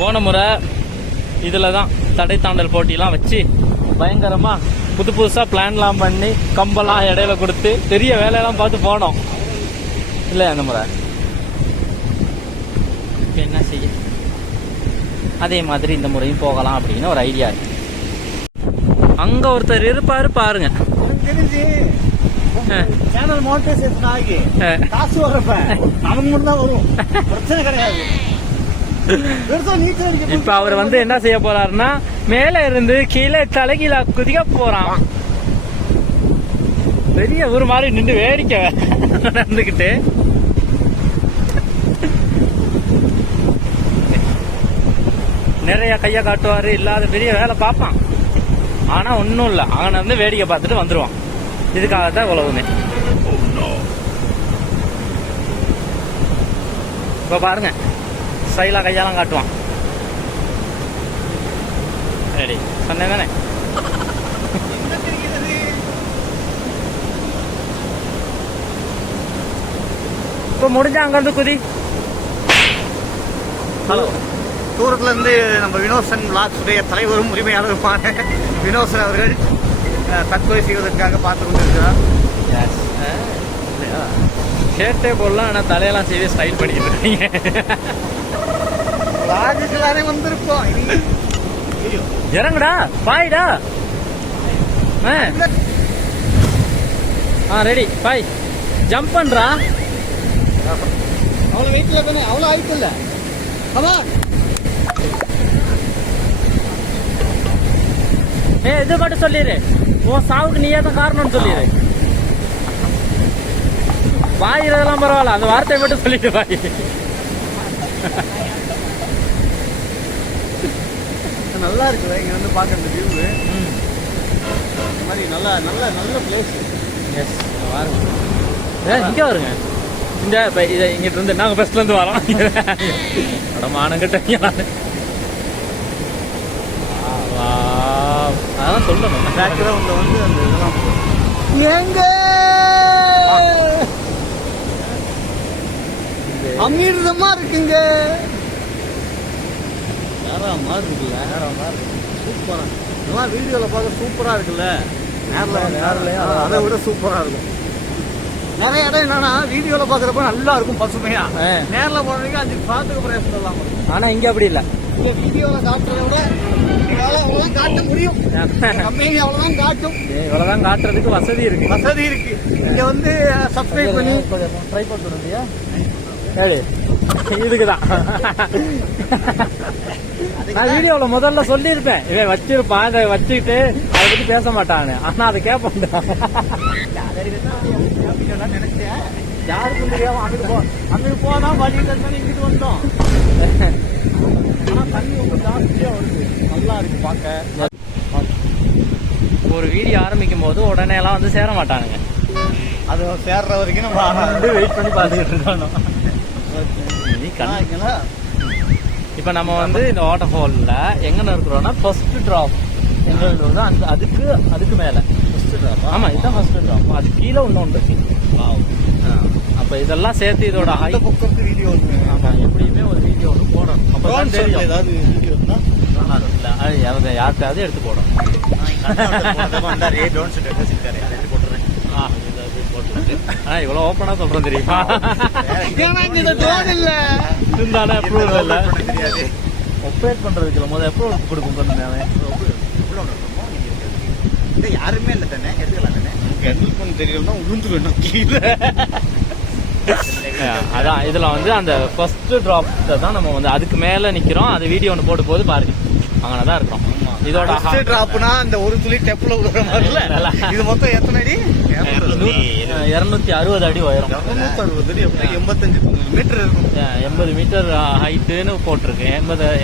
போன முறை இதில் தான் தடை தாண்டல் போட்டிலாம் வச்சு பயங்கரமாக புதுசாக பிளான்லாம் பண்ணி கம்பெல்லாம் இடையில கொடுத்து பெரிய வேலையெல்லாம் பார்த்து போனோம் இல்லை அந்த முறை. இப்போ என்ன செய்ய, அதே மாதிரி இந்த முறையும் போகலாம் அப்படின்னு ஒரு ஐடியா இருக்கு. அங்கே ஒருத்தர் இருப்பாரு பாருங்க. சேனல் மோனிடைசேஷன் ஆகி காசு வரப்ப நமக்கு மட்டும் தான் வரும், பிரச்சனை கிடையாது. இப்ப அவர் வந்து என்ன செய்ய போறாருன்னா மேல இருந்து கீழே தலைகீழ குதிக்க போறான். பெரிய ஒரு மாதிரி நின்று வேடிக்கை நடந்துகிட்டு நிறைய கைய காட்டுவாரு, இல்லாத பெரிய வேலை பார்ப்பான். ஆனா ஒன்னும் இல்ல, அவனை வந்து வேடிக்கை பார்த்துட்டு வந்துருவான். இதுக்காகத்தான் இவ்வளவுமே. இப்ப பாருங்க, ஸ்டைலா கையெல்லாம் காட்டுவான். ரெடி சொன்னேன் தானே. இப்ப முடிஞ்சா அங்க இருந்து குதி. ஹலோ, தூரத்துல இருந்து நம்ம வினோசன் விளாக்ஸுடைய தலைவரும் உரிமையாளருமான வினோசன் அவர்கள் தற்கொலை செய்வதற்காக பார்த்து கொண்டிருக்கிறார். ஷர்ட்டே போடலாம், ஆனா தலையெல்லாம் செய்ய ஸ்டைல் பண்ணிக்கிட்டு இருக்கீங்க. ராஜுக்கெல்லாரே வந்திருப்போம். இறங்குடா, பாய்டா. ரெடி, பாய். ஜம்ப் பண்றா. அவ்வளவு வெயிட்ல தானே, அவ்வளவு ஹைட் இல்ல. இது மட்டும் சொல்லிடு, உன் சாவுக்கு நீயே தான் காரணம்னு சொல்லிடு. பாயிரதெல்லாம் பரவாயில்ல, அந்த வார்த்தையை மட்டும் சொல்லிட்டு பாய். நல்லா இருக்குல்ல இங்க வந்து பார்க்க இந்த வியூ. இந்த மாதிரி நல்ல நல்ல நல்ல பிளேஸ். எஸ், இங்க வருங்க. இந்த இதை இங்கிட்ட இருந்து நாங்கள் ஃபர்ஸ்ட்ல இருந்து வரோம். மானங்கிட்ட அதான் சொல்லணும். பேக்கில் வந்து அந்த இதெல்லாம் எங்க அமீர்தமா இருக்குங்க. வேற மாதிரி இருக்குல்ல, வேற மாதிரி சூப்பரா. இதெல்லாம் வீடியோவில் பார்க்க சூப்பரா இருக்குல்ல, நேரில் அதை விட சூப்பரா இருக்கும். நிறைய இடம் என்னன்னா வீடியோவில் பார்க்குறப்ப நல்லா இருக்கும் பசுமையா, நேரில் போனீங்க அஞ்சு பார்த்துக்க பிரயாசம் இல்லாம. ஆனா இங்க அப்படி இல்லை. இங்க வீடியோவில் காட்டுறத விட அவ்வளவுதான் காட்ட முடியும். கம்பெனி அவ்வளவுதான் காட்டும். இவ்வளவுதான் காட்டுறதுக்கு வசதி இருக்கு. இங்க வந்து சப்ஸ்கிரைப் பண்ணி ட்ரை பண்ணுறியா? இதுக்குதான் நான் வீடியோல முதல்ல சொல்லியிருப்பேன், இவன் வச்சிருப்பான், அதை வச்சுக்கிட்டு அதை பத்தி பேச மாட்டான்னு. ஆனா அதை கேட்பான். நினைச்சேன் யாருக்கும் தெரியாம அங்கிட்டு போனா வழியில இருந்தாலும் இங்கிட்டு வந்தோம். ஆனா தண்ணி ரொம்ப ஜாஸ்தியா வருது, நல்லா இருக்கு பார்க்க. ஒரு வீடியோ ஆரம்பிக்கும் போது உடனே எல்லாம் வந்து சேர மாட்டானுங்க. அது சேர்ற வரைக்கும் நம்ம வெயிட் பண்ணி பார்த்துக்கிட்டு இருக்கணும். இப்ப நம்ம வந்து இந்த வாட்டர் ஃபால்ல எங்க இருக்கிறோம்னா ஃபர்ஸ்ட் டிராப் எங்களுக்கு வந்து அந்த அதுக்கு மேல ஃபர்ஸ்ட் டிராப். ஆமா, இதுதான் ஃபர்ஸ்ட் டிராப். அது கீழே ஒன்று அப்ப இதெல்லாம் சேர்த்து இதோட வீடியோ. ஆமா, எப்படியுமே ஒரு வீடியோ ஒன்று போடணும். அப்பதான் தெரியும். ஏதாவது வீடியோ இருந்தா யாருக்காவது எடுத்து போடணும். இவ்வளவு ஓப்பனா சொல்றேன் தெரியுமா? இருந்தானே அப்ரூவல் இல்ல, ஆப்ரேட் பண்றதுக்கு முதல்ல அப்ரூவல் கொடுக்கும். யாருமே இல்ல தானே, எடுத்துக்கலாம் தானே. ஹேண்டில் பண்ண தெரியலன்னா உளுந்து வேணும் கீழே. அதான் இதுல வந்து அந்த ஃபர்ஸ்ட் டிராப் தான் நம்ம வந்து அதுக்கு மேல நிக்கிறோம். அது வீடியோ ஒன்று போட்டு போது பாருங்க, அங்கதான் இருக்கிறோம். இதோட டிராப்னா அந்த ஒரு துளி டெப்ல விடுற மாதிரி. இது மொத்தம் எத்தனை அடி? 260 அடி உயரம். 260 அடி, 85 மீட்டர் இருக்கும். 80 மீட்டர் ஹைட்டுன்னு போட்டிருக்கு.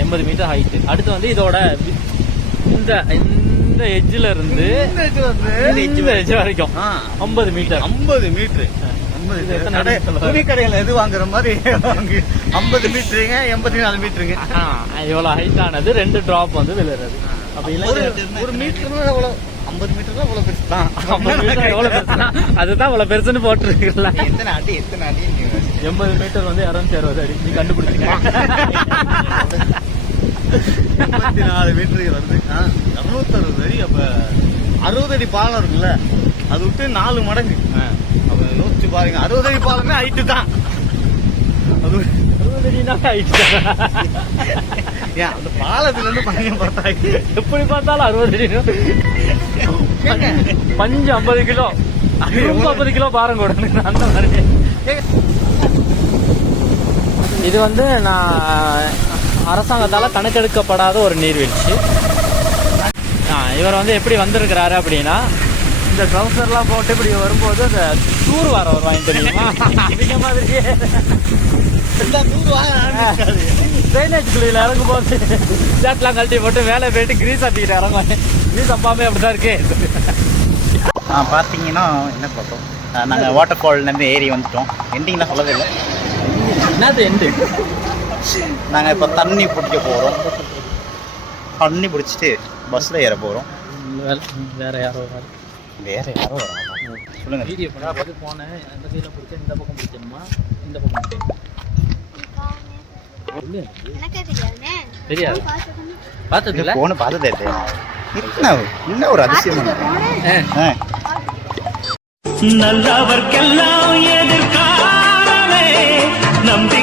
80 மீட்டர் ஹைட்டு. அடுத்து வந்து இதோட இந்த எட்ஜ்ல இருந்து இந்த எட்ஜ் வரைக்கும் 50 மீட்டர். 50 மீட்டர். துணி கடையில எது வாங்குற மாதிரி 50 மீட்டருங்க, 84 மீட்டருங்க. இவ்வளவு ஹைட் ஆனது 2 டிராப் வந்து விழுறது. அப்ப ஒரு மீட்டர் எவ்வளவு? 50 மீட்டர் தான் இவ்வளவு பெருசு தான். 50 மீட்டர் எவ்வளவு பெருசுனா அதுதான் இவ்வளவு பெருசுன்னு போட்டுருக்குல்ல. எத்தனை அடி 80 மீட்டர் வந்து 260 அடி. நீ கண்டுபிடிச்சிங்க. 24 மீட்டருக்கு வருது 260 அடி. அப்ப 60 அடி பாலம் இருக்குல்ல, அது விட்டு 4 மடங்கு. அப்ப யோசிச்சு பாருங்க, 60 அடி பாலமே ஹைட்டு தான். அது 60 அடினா ஆயிடுச்சு. ஏன் அந்த பாலத்துல இருந்து பையன் பார்த்தாங்க, எப்படி பார்த்தாலும் 60 அடி. பஞ்சு 50 கிலோ, 50 கிலோ பாரம் கொடுங்க அந்த மாதிரி. இது வந்து நான் அரசாங்கத்தால் கணக்கெடுக்கப்படாத ஒரு நீர்வீழ்ச்சி. இவர் வந்து எப்படி வந்திருக்கிறாரு அப்படின்னா, இந்த ட்ரௌசர்லாம் போட்டு இப்படி வரும்போது அந்த டூர் வர வருவாங்க தெரியுமா, இந்த மாதிரியே ட்ரைனேஜ் குழியில் இறங்கும் போது ஷர்ட்லாம் கழட்டி போட்டு வேலை போயிட்டு கிரீஸ் ஆட்டிக்கிட்டு இறங்குவாங்க. கிரீஸ் அப்பாமே அப்படிதான் இருக்கு. பார்த்தீங்கன்னா என்ன பார்த்தோம், நாங்கள் வாட்டர் ஃபால்லேருந்து ஏறி வந்துட்டோம். எண்டிங்லாம் சொல்லவே இல்லை. என்னது எண்டு? நாங்கள் இப்போ தண்ணி பிடிக்க போகிறோம். தண்ணி பிடிச்சிட்டு பஸ்ஸில் ஏற போகிறோம். வேற யாரோ வராது. வேறு யாரோ வராங்க. சொல்லுங்கள். வீடியோ பண்ணி போனேன். அந்த சைடில் பிடிச்சேன், இந்த பக்கம் பிடிச்சணுமா, இந்த பக்கம் பிடிச்சேன் தெரியாது. பார்த்ததில்ல, போன பார்த்ததே என்ன ஒரு அதிசயமான நல்லவர்க்கெல்லாம் எதிர்காலமே நம்பி